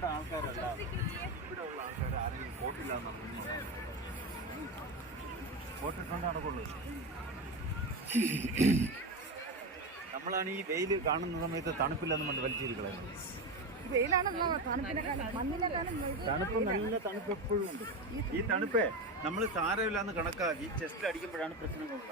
ഇവിടെ ആൾക്കാരല്ല, ഇവിടെ ഉള്ള ആൾക്കാർ ആരെങ്കിലും കോട്ടില്ലാന്ന് കോട്ടിട്ടുണ്ട് നടക്കുള്ളൂ. നമ്മളാണ് ഈ വെയിൽ കാണുന്ന സമയത്ത് തണുപ്പില്ലെന്ന് കൊണ്ട് വലിച്ചിരിക്കുന്നത്. തണുപ്പ് നല്ല തണുപ്പ് എപ്പോഴും ഉണ്ട്. ഈ തണുപ്പേ നമ്മൾ സാരമില്ലാന്ന് കണക്കാക്കി ചെസ്റ്റ് അടിക്കുമ്പോഴാണ് പ്രശ്നങ്ങളുള്ളത്.